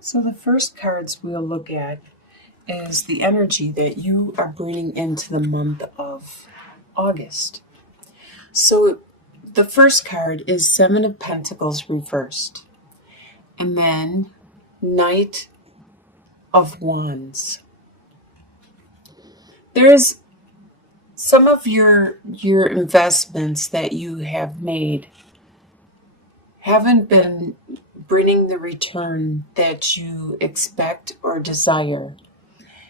So the first cards we'll look at is the energy that you are bringing into the month of August. So the first card is Seven of Pentacles reversed, and then Knight of Wands. There's some of your investments that you have made haven't been bringing the return that you expect or desire.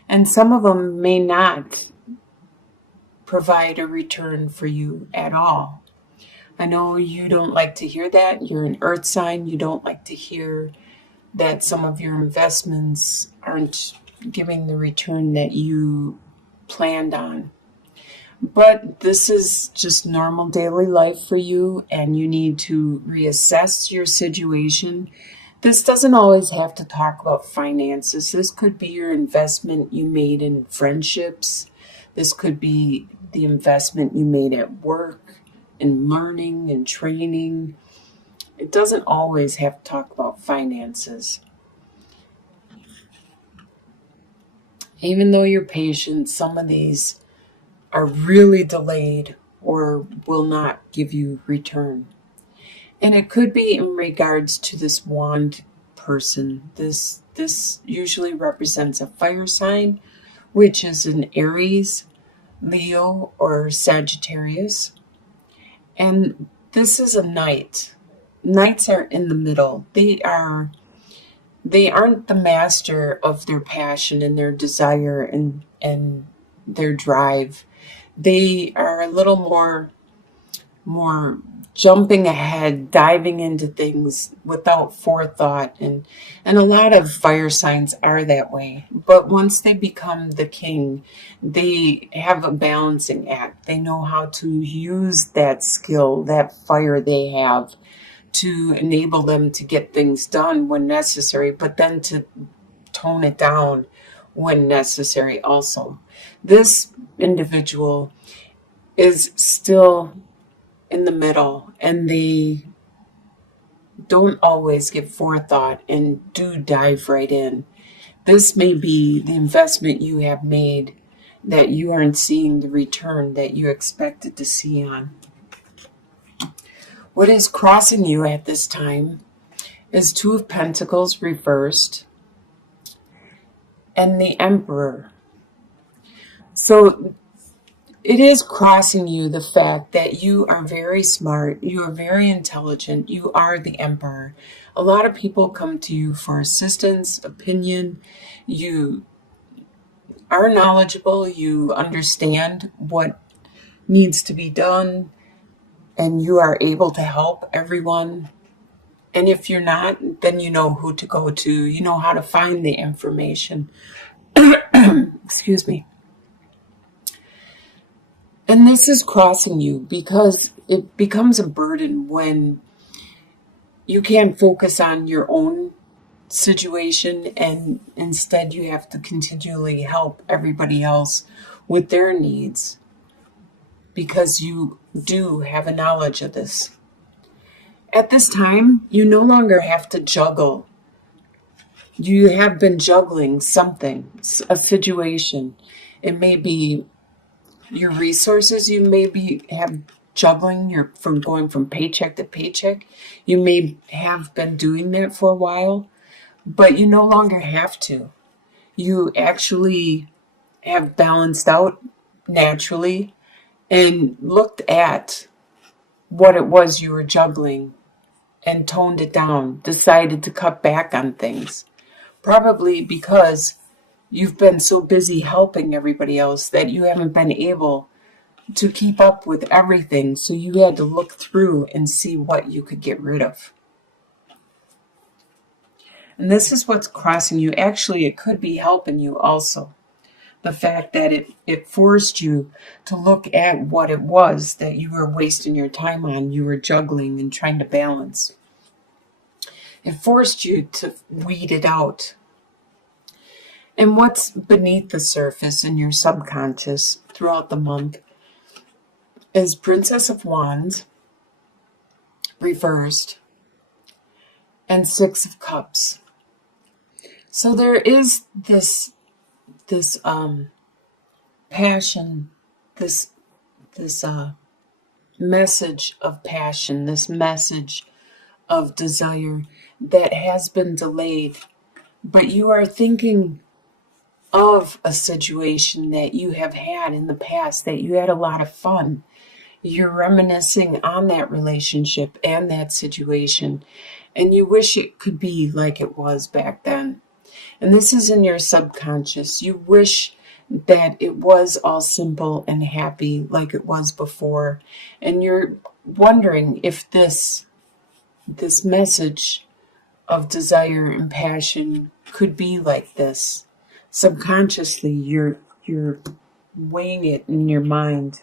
And some of them may not provide a return for you at all. I know you don't like to hear that. You're an earth sign. You don't like to hear that some of your investments aren't giving the return that you planned on. But this is just normal daily life for you, and you need to reassess your situation. This doesn't always have to talk about finances. This could be your investment you made in friendships. This could be the investment you made at work, in learning and training. It doesn't always have to talk about finances. Even though you're patient, some of these are really delayed or will not give you return. And it could be in regards to this wand person. This usually represents a fire sign, which is an Aries, Leo, or Sagittarius. And this is a knight. Knights are in the middle. They aren't the master of their passion and their desire and their drive. They are a little more jumping ahead, diving into things without forethought, and a lot of fire signs are that way. But once they become the king, they have a balancing act. They know how to use that skill, that fire they have, to enable them to get things done when necessary, but then to tone it down when necessary also. This individual is still in the middle, and they don't always give forethought and do dive right in. This may be the investment you have made that you aren't seeing the return that you expected to see on. What is crossing you at this time is Two of Pentacles reversed and the Emperor. So it is crossing you the fact that you are very smart, you are very intelligent, you are the Emperor. A lot of people come to you for assistance, opinion. You are knowledgeable, you understand what needs to be done, and you are able to help everyone. And if you're not, then you know who to go to. You know how to find the information. Excuse me. And this is crossing you because it becomes a burden when you can't focus on your own situation, and instead you have to continually help everybody else with their needs because you do have a knowledge of this. At this time, you no longer have to juggle. You have been juggling something, a situation. It may be your resources. You may have juggling from going from paycheck to paycheck. You may have been doing that for a while, but you no longer have to. You actually have balanced out naturally and looked at what it was you were juggling and toned it down, decided to cut back on things. Probably because you've been so busy helping everybody else that you haven't been able to keep up with everything. So you had to look through and see what you could get rid of. And this is what's crossing you. Actually, it could be helping you also. The fact that it forced you to look at what it was that you were wasting your time on, you were juggling and trying to balance. It forced you to weed it out. And what's beneath the surface in your subconscious throughout the month is Princess of Wands reversed and Six of Cups. So there is this passion, this this message of passion, this message of desire that has been delayed, but you are thinking of a situation that you have had in the past, that you had a lot of fun. You're reminiscing on that relationship and that situation, and you wish it could be like it was back then. And this is in your subconscious. You wish that it was all simple and happy like it was before. And you're wondering if this message of desire and passion could be like this. Subconsciously, you're weighing it in your mind.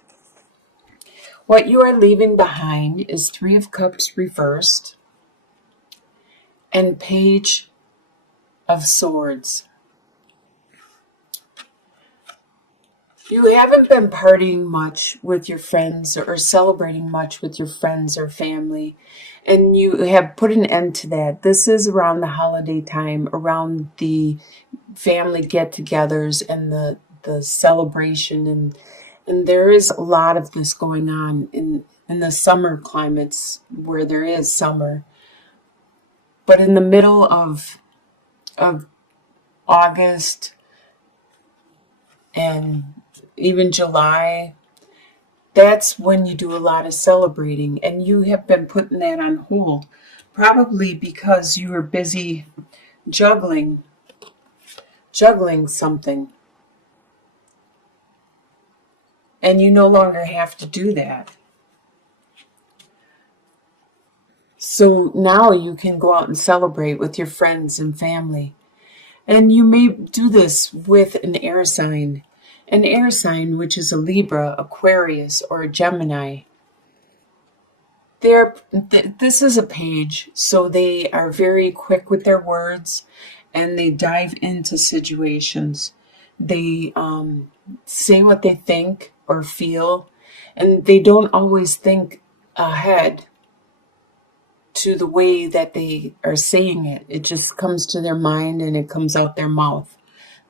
What you are leaving behind is Three of Cups reversed and Page of Swords. You haven't been partying much with your friends or celebrating much with your friends or family, and you have put an end to that. This is around the holiday time, around the family get-togethers and the celebration, and there is a lot of this going on in the summer climates where there is summer. But in the middle of August and even July, that's when you do a lot of celebrating, and you have been putting that on hold, probably because you were busy juggling something, and you no longer have to do that. So now you can go out and celebrate with your friends and family. And you may do this with an air sign. An air sign, which is a Libra, Aquarius, or a Gemini. This is a page, so they are very quick with their words, and they dive into situations. They say what they think or feel, and they don't always think ahead to the way that they are saying it. It just comes to their mind and it comes out their mouth.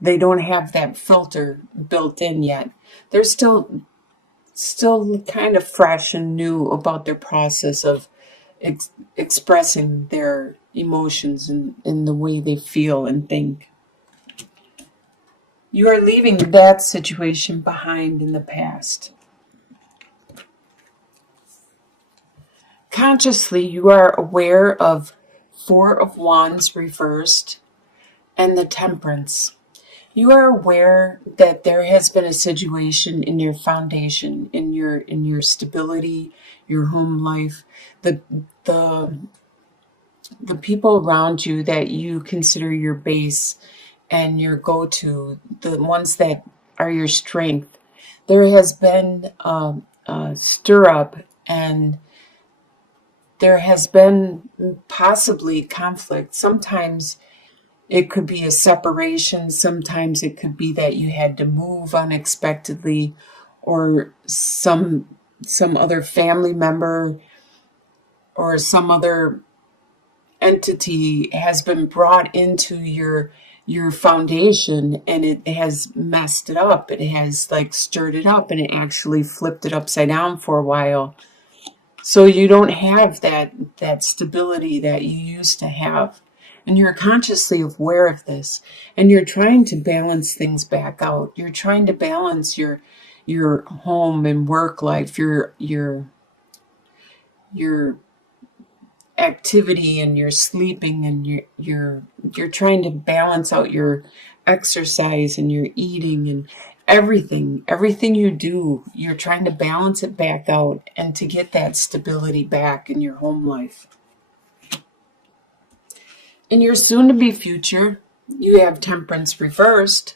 They don't have that filter built in yet. They're still kind of fresh and new about their process of expressing their emotions in the way they feel and think. You are leaving that situation behind in the past. Consciously, you are aware of Four of Wands reversed and the Temperance. You are aware that there has been a situation in your foundation, in your stability, your home life, the people around you that you consider your base and your go-to, the ones that are your strength. There has been a stir up, and there has been possibly conflict. Sometimes it could be a separation. Sometimes it could be that you had to move unexpectedly, or some other family member or some other entity has been brought into your foundation, and it has messed it up. It has like stirred it up, and it actually flipped it upside down for a while. So you don't have that stability that you used to have. And you're consciously aware of this. And you're trying to balance things back out. You're trying to balance your home and work life, your activity and your sleeping, and you're trying to balance out your exercise and your eating and everything you do. You're trying to balance it back out and to get that stability back in your home life. In your soon-to-be future, you have Temperance reversed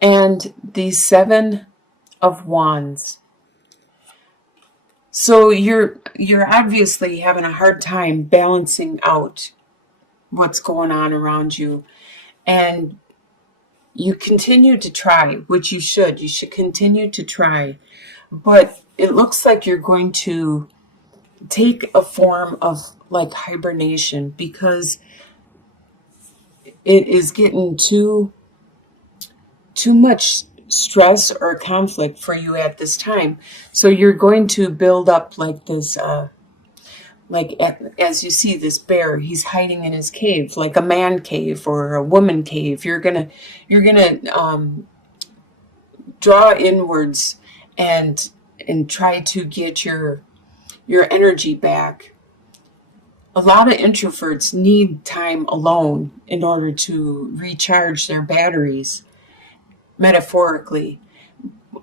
and the Seven of Wands. So you're obviously having a hard time balancing out what's going on around you, and you continue to try, which you should. You should continue to try, but it looks like you're going to take a form of like hibernation, because it is getting too much stress or conflict for you at this time. So you're going to build up like this, as you see this bear, he's hiding in his cave, like a man cave or a woman cave. You're gonna draw inwards and try to get your energy back. A lot of introverts need time alone in order to recharge their batteries, metaphorically.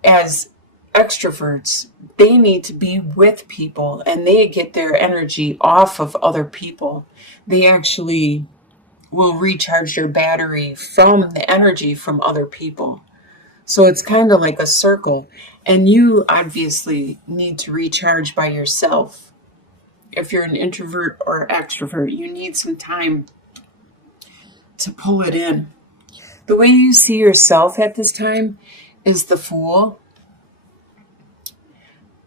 As extroverts, they need to be with people and they get their energy off of other people. They actually will recharge their battery from the energy from other people. So it's kind of like a circle. And you obviously need to recharge by yourself. If you're an introvert or extrovert, you need some time to pull it in. The way you see yourself at this time is the Fool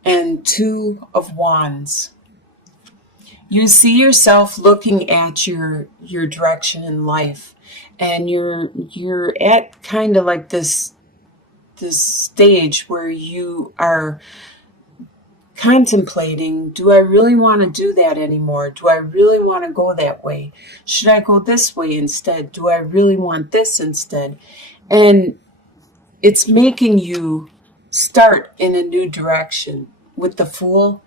and Two of Wands. You see yourself looking at your direction in life, and you're at kind of like this stage where you are contemplating, do I really want to do that anymore? Do I really want to go that way? Should I go this way instead? Do I really want this instead? And it's making you start in a new direction. With the Fool,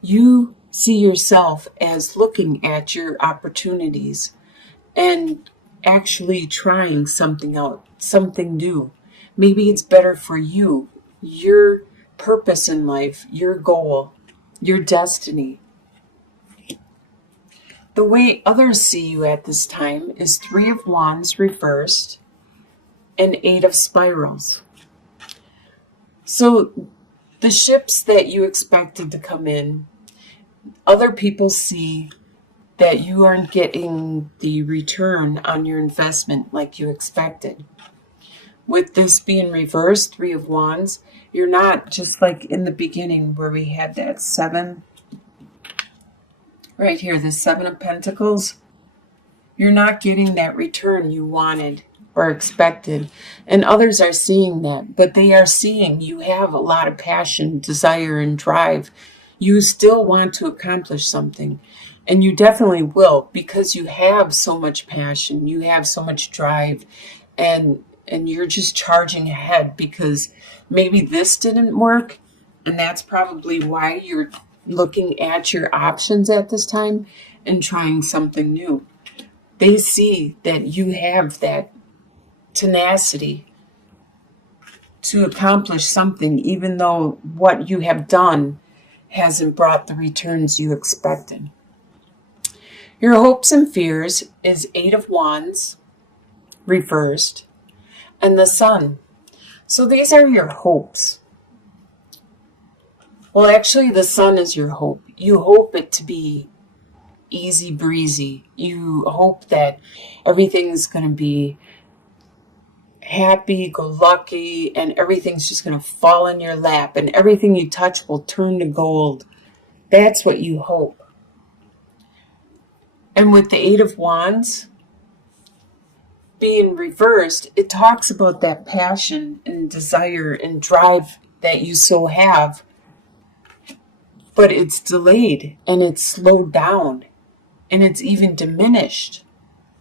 you see yourself as looking at your opportunities and actually trying something out, something new. Maybe it's better for you, your purpose in life, your goal, your destiny. The way others see you at this time is Three of Wands reversed and Eight of Spirals. So the ships that you expected to come in, other people see that you aren't getting the return on your investment like you expected. With this being reversed, Three of Wands, you're not just like in the beginning where we had that seven, right here, the Seven of Pentacles. You're not getting that return you wanted or expected. And others are seeing that, but they are seeing you have a lot of passion, desire, and drive. You still want to accomplish something. And you definitely will, because you have so much passion, you have so much drive, and you're just charging ahead because maybe this didn't work, and that's probably why you're looking at your options at this time and trying something new. They see that you have that tenacity to accomplish something, even though what you have done hasn't brought the returns you expected. Your hopes and fears is Eight of Wands reversed and the Sun. So these are your hopes. Well, actually, the Sun is your hope. You hope it to be easy breezy. You hope that everything's going to be happy-go-lucky and everything's just going to fall in your lap and everything you touch will turn to gold. That's what you hope. And with the Eight of Wands being reversed, it talks about that passion and desire and drive that you so have, but it's delayed and it's slowed down and it's even diminished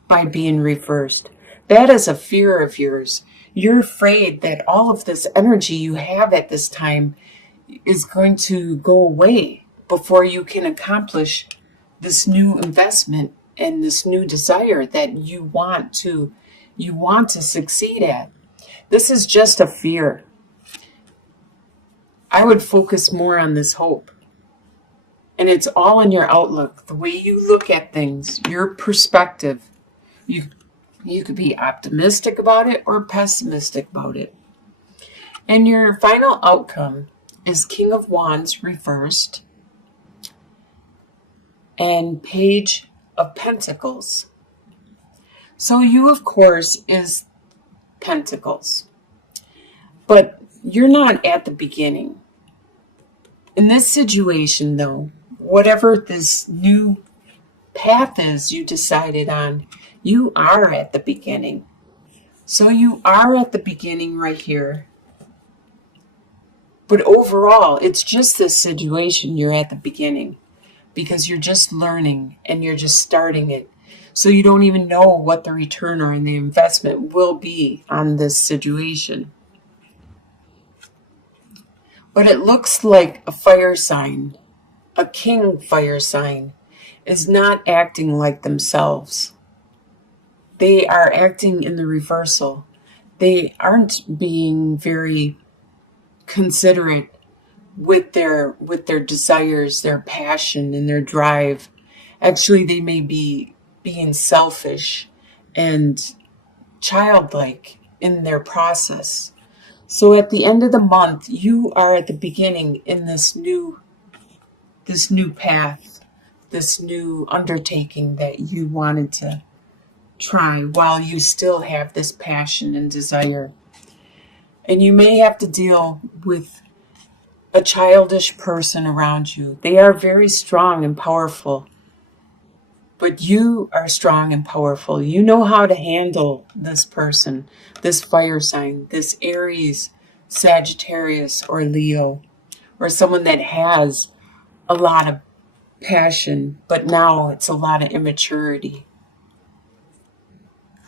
by being reversed. That is a fear of yours. You're afraid that all of this energy you have at this time is going to go away before you can accomplish this new investment and this new desire that you want to succeed at. This is just a fear. I would focus more on this hope. And it's all in your outlook, the way you look at things, your perspective. You could be optimistic about it or pessimistic about it. And your final outcome is King of Wands reversed and Page of Pentacles. So you, of course, is Pentacles. But you're not at the beginning. In this situation, though, whatever this new path is you decided on, You are at the beginning. So you are at the beginning right here. But overall, it's just this situation you're at the beginning because you're just learning and you're just starting it. So you don't even know what the return or the investment will be on this situation. But it looks like a fire sign, a king fire sign, is not acting like themselves. They are acting in the reversal. They aren't being very considerate with their desires, their passion, and their drive. Actually, they may be being selfish and childlike in their process. So at the end of the month, you are at the beginning in this new path, this new undertaking that you wanted to try while you still have this passion and desire. And you may have to deal with a childish person around you. They are very strong and powerful, but you are strong and powerful. You know how to handle this person, this fire sign, this Aries, Sagittarius, or Leo, or someone that has a lot of passion, but now it's a lot of immaturity.